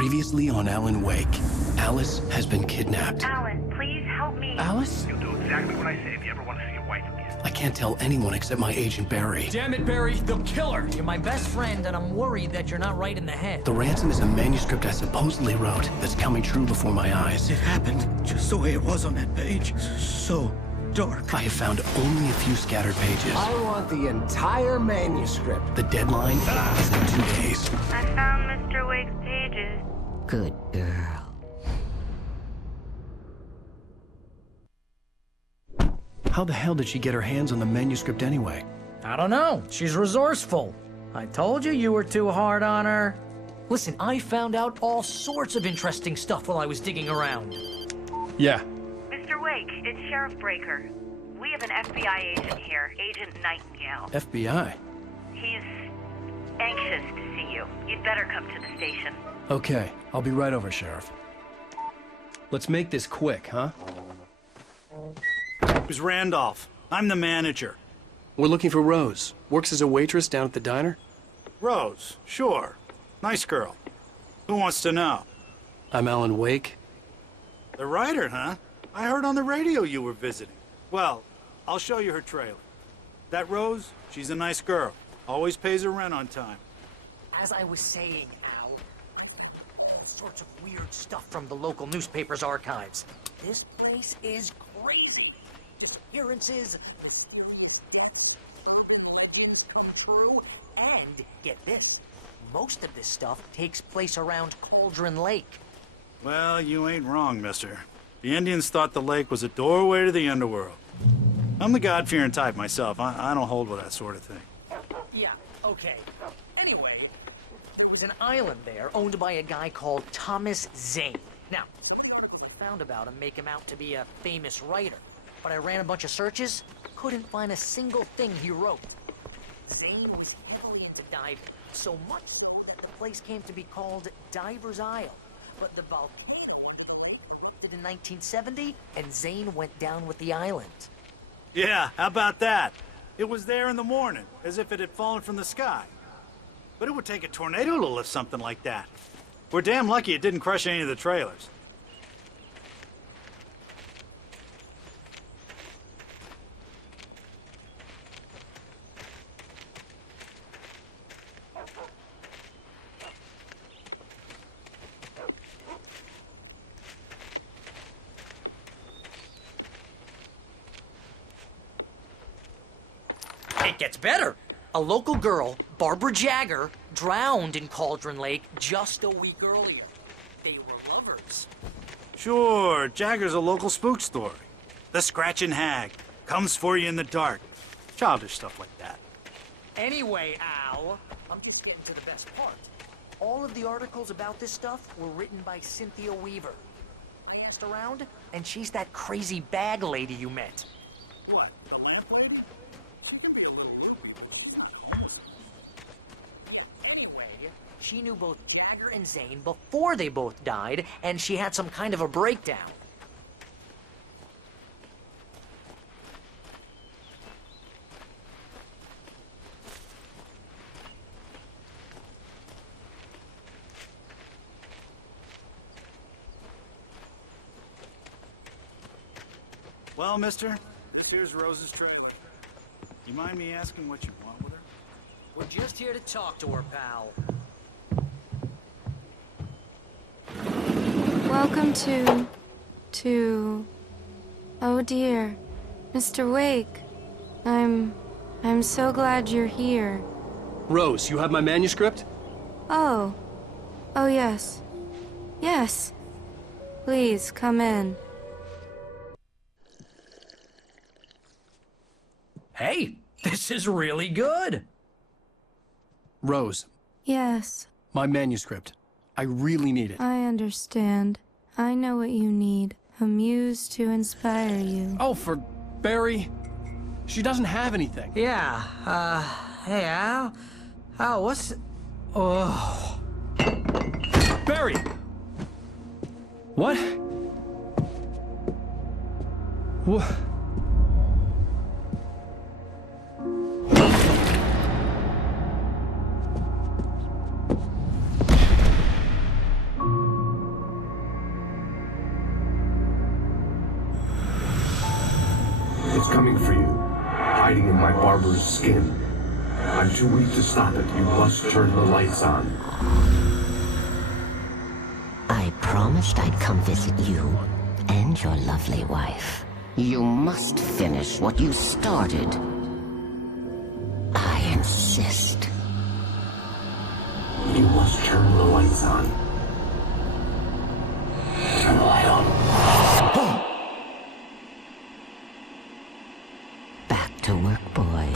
Previously on Alan Wake, Alice has been kidnapped. Alan, please help me. Alice? You'll do exactly what I say if you ever want to see your wife again. I can't tell anyone except my agent Barry. Damn it, Barry, they'll kill her! You're my best friend, and I'm worried that you're not right in the head. The ransom is a manuscript I supposedly wrote that's coming true before my eyes. It happened just the way it was on that page. So dark. I have found only a few scattered pages. I want the entire manuscript. The deadline is in 2 days. I found Mr. Wake's pages. Good girl. How the hell did she get her hands on the manuscript anyway? I don't know. She's resourceful. I told you you were too hard on her. Listen, I found out all sorts of interesting stuff while I was digging around. Yeah. Mr. Wake, it's Sheriff Breaker. We have an FBI agent here, Agent Nightingale. FBI? He's anxious to see you. You'd better come to the station. Okay, I'll be right over, Sheriff. Let's make this quick, huh? Who's Randolph? I'm the manager. We're looking for Rose. Works as a waitress down at the diner. Rose, sure. Nice girl. Who wants to know? I'm Alan Wake. The writer, huh? I heard on the radio you were visiting. Well, I'll show you her trailer. That Rose, she's a nice girl. Always pays her rent on time. As I was saying, Al, all sorts of weird stuff from the local newspaper's archives. This place is crazy. Disappearances, mysterious legends come true, and get this, most of this stuff takes place around Cauldron Lake. Well, you ain't wrong, mister. The Indians thought the lake was a doorway to the underworld. I'm the God-fearing type myself. I don't hold with that sort of thing. Yeah, okay. Anyway, there was an island there owned by a guy called Thomas Zane. Now, some of the articles I found about him make him out to be a famous writer, but I ran a bunch of searches, couldn't find a single thing he wrote. Zane was heavily into diving, so much so that the place came to be called Diver's Isle. But the volcano erupted in 1970, and Zane went down with the island. Yeah, how about that? It was there in the morning, as if it had fallen from the sky. But it would take a tornado to lift something like that. We're damn lucky it didn't crush any of the trailers. It gets better. A local girl, Barbara Jagger, drowned in Cauldron Lake just a week earlier. They were lovers. Sure, Jagger's a local spook story. The Scratching Hag comes for you in the dark. Childish stuff like that. Anyway, Al, I'm just getting to the best part. All of the articles about this stuff were written by Cynthia Weaver. I asked around, and she's that crazy bag lady you met. What, the lamp lady? She can be a little weird. Anyway, she knew both Jagger and Zane before they both died, and she had some kind of a breakdown. Well, mister, this here's Rose's trailer. You mind me asking what you want with her? We're just here to talk to her, pal. Welcome to... Oh dear, Mr. Wake. I'm so glad you're here. Rose, you have my manuscript? Oh. Oh yes. Yes. Please, come in. Hey, this is really good. Rose, Yes, my manuscript. I really need it. I understand. I know what you need. A muse to inspire you. Oh, for Barry? She doesn't have anything. Yeah, hey, Al? Al, what's... Oh... Barry! What? What? coming for you, hiding in my barber's skin. I'm too weak to stop it. You must turn the lights on. I promised I'd come visit you and your lovely wife. You must finish what you started. I insist. You must turn the lights on. Turn the light on. Back to work, boy.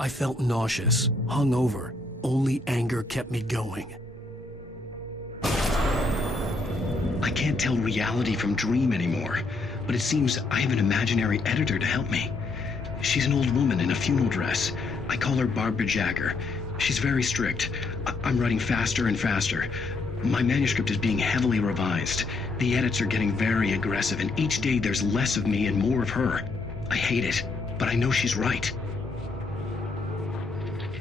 I felt nauseous, hungover. Only anger kept me going. I can't tell reality from dream anymore, but it seems I have an imaginary editor to help me. She's an old woman in a funeral dress. I call her Barbara Jagger. She's very strict. I'm writing faster and faster. My manuscript is being heavily revised. The edits are getting very aggressive, and each day there's less of me and more of her. I hate it, but I know she's right.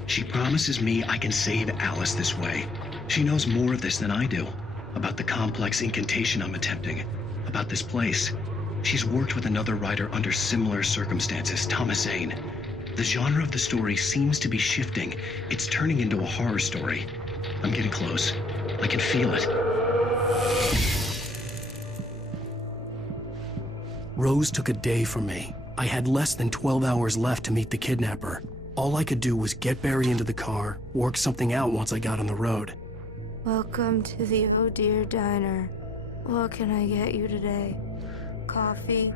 She promises me I can save Alice this way. She knows more of this than I do. About the complex incantation I'm attempting. About this place. She's worked with another writer under similar circumstances, Thomas Zane. The genre of the story seems to be shifting. It's turning into a horror story. I'm getting close. I can feel it. Rose took a day from me. I had less than 12 hours left to meet the kidnapper. All I could do was get Barry into the car, work something out once I got on the road. Welcome to the Oh Dear Diner. What can I get you today? Coffee?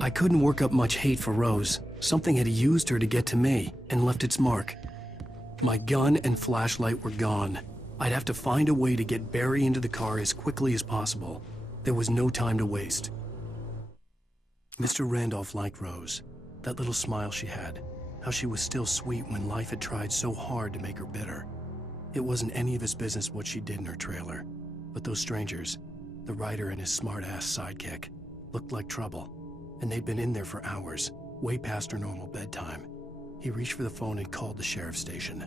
I couldn't work up much hate for Rose. Something had used her to get to me and left its mark. My gun and flashlight were gone. I'd have to find a way to get Barry into the car as quickly as possible. There was no time to waste. Mr. Randolph liked Rose. That little smile she had. How she was still sweet when life had tried so hard to make her bitter. It wasn't any of his business what she did in her trailer. But those strangers, the writer and his smart-ass sidekick, looked like trouble. And they'd been in there for hours, way past her normal bedtime. He reached for the phone and called the sheriff's station.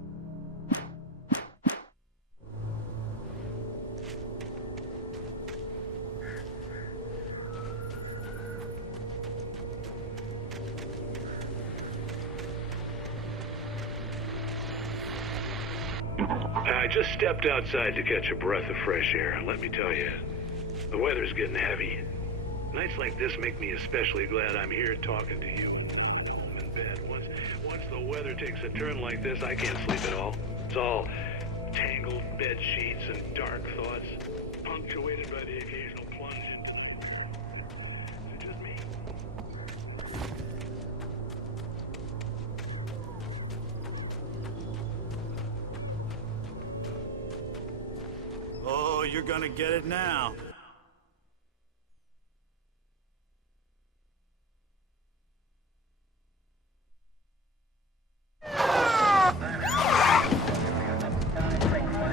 I just stepped outside to catch a breath of fresh air. Let me tell you, the weather's getting heavy. Nights like this make me especially glad I'm here talking to you and not home in bed. Once the weather takes a turn like this, I can't sleep at all. It's all tangled bed sheets and dark thoughts, punctuated by the occasional plunge. Is it just me? Oh, you're gonna get it now.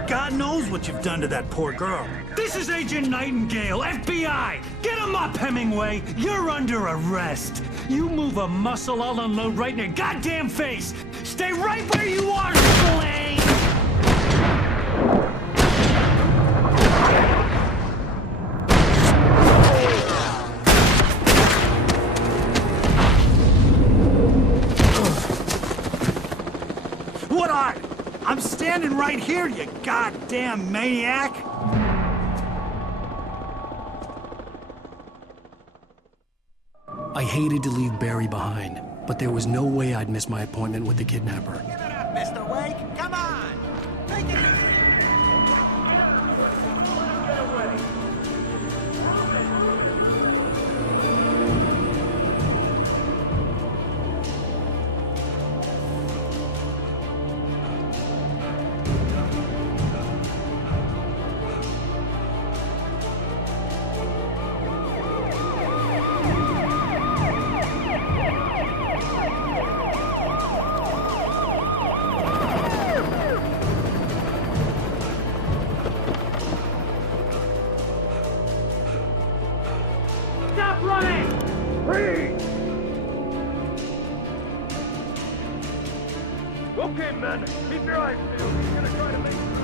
God knows what you've done to that poor girl. This is Agent Nightingale, FBI! Get him up, Hemingway! You're under arrest! You move a muscle, I'll unload right in your goddamn face! Stay right where you are, Slane! What are? I'm standing right here, you goddamn maniac! I hated to leave Barry behind, but there was no way I'd miss my appointment with the kidnapper. Give it up, Mr. Wake. Come on. Take it easy. Get away. Stop running! Freeze! Okay, men, keep your eyes peeled. He's gonna try to make...